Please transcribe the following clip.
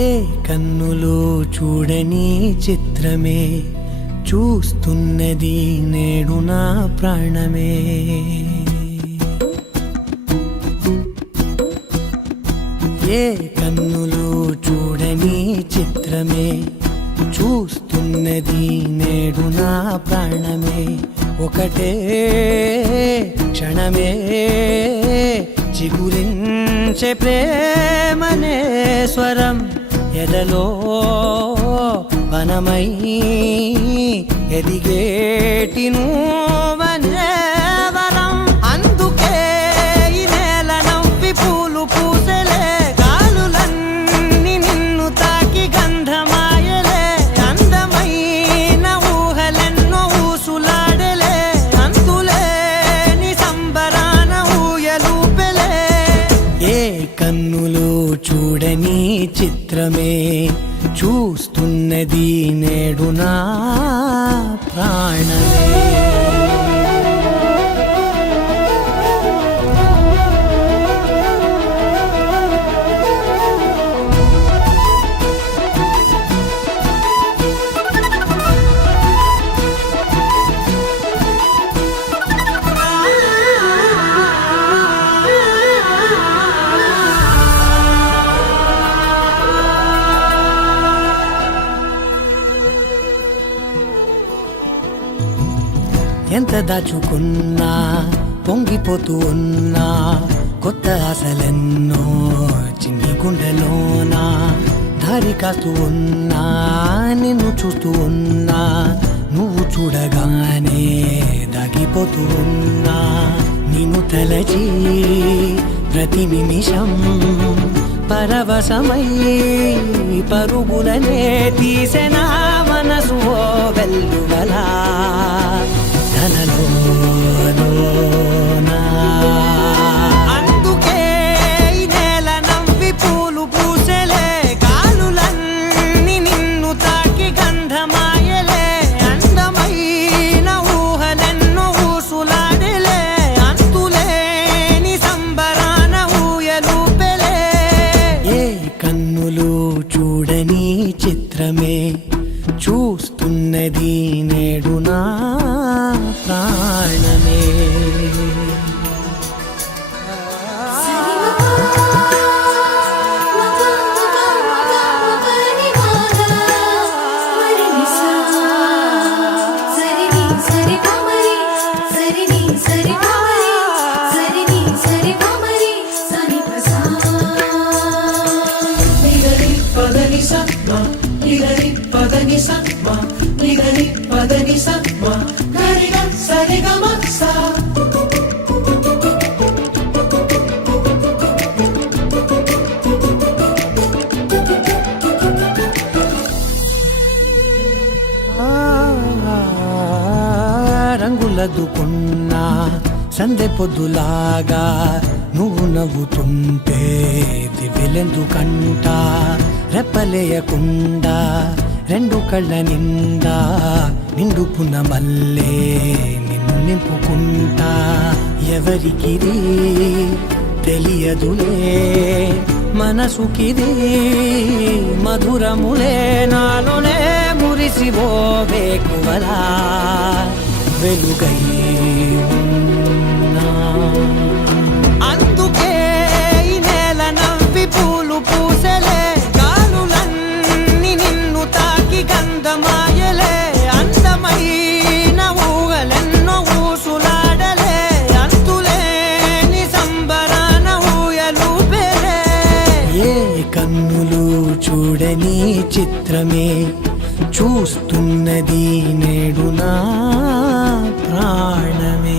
ఏ కన్నులో చూడని చిత్రమే చూస్తున్నది నేడు నా ప్రాణమే. ఏ కన్నులో చూడని చిత్రమే చూస్తున్నది నేడు నా ప్రాణమే. ఒకటే క్షణమే చిగురించే ప్రేమనే స్వరం ఎదలో వనమై ఎదిగేటి నువ్వనే వరం. అందుకే ఈ నేల నవ్వి పూలు పూసలే, గాలులన్నీ నిన్ను తాకి గంధమాయలే. అందమైన ఊహలెన్నో ఊసులాడలే, అంతులేని సంబరాన ఊయలూపెలే. ఏ కన్నులో చూడని చిత్రమే చూస్తున్నది నేడు నా ప్రాణమే. ఎంత దాచుకున్నా పొంగిపోతూ ఉన్నా, కొత్త ఆశలెన్నో చిన్ని గుండెలోనా. దారి కాస్తూ ఉన్నా, నిన్ను చూస్తూ ఉన్నా, నువ్వు చూడగానే దాగిపోతూ ఉన్నా. నిన్ను తలచి ప్రతి నిమిషం పరవశమై పరుగులనే తీసెనా మనసు ఓ వెల్లువలా. అందుకే ఈ నేల నవ్వి పూలు పూసలే, గాలులన్నీ నిన్ను తాకి గంధమాయలే. అందమైన ఊహలెన్నో ఊసులాడలే, అంతులేని సంబరాన ఊయలూపెలే. ఏ కన్నులు చూడని చిత్రమే చూస్తున్నది నేడు నా ప్రాణమే. రంగులదుకున్నా సందె పొద్దులాగా నువ్వు నవ్వుతుంటే దివ్యలెందుకంట. రెప్పలేయకుండా రెండు కళ్ళ నిండా నిండుకున్న మల్లే నిన్ను నింపుకుంటా. ఎవరికిది తెలియదులే మనసుకిది మధురములే, నాలోనే మురిసివో వేకువలా వెలుగై ఉన్నా. అందుకే ఈ నేల నవ్వి పూలు పూసలే, గాలులన్నీ నిన్ను తాకి గంధమాయలే. అందమైన ఊహలెన్నో ఊసులాడలే, అంతులేని సంబరాన ఊయలూపెలే. ఏ కన్నులు చూడని చిత్రమే చూస్తున్నది నేడు నా ప్రాణమే.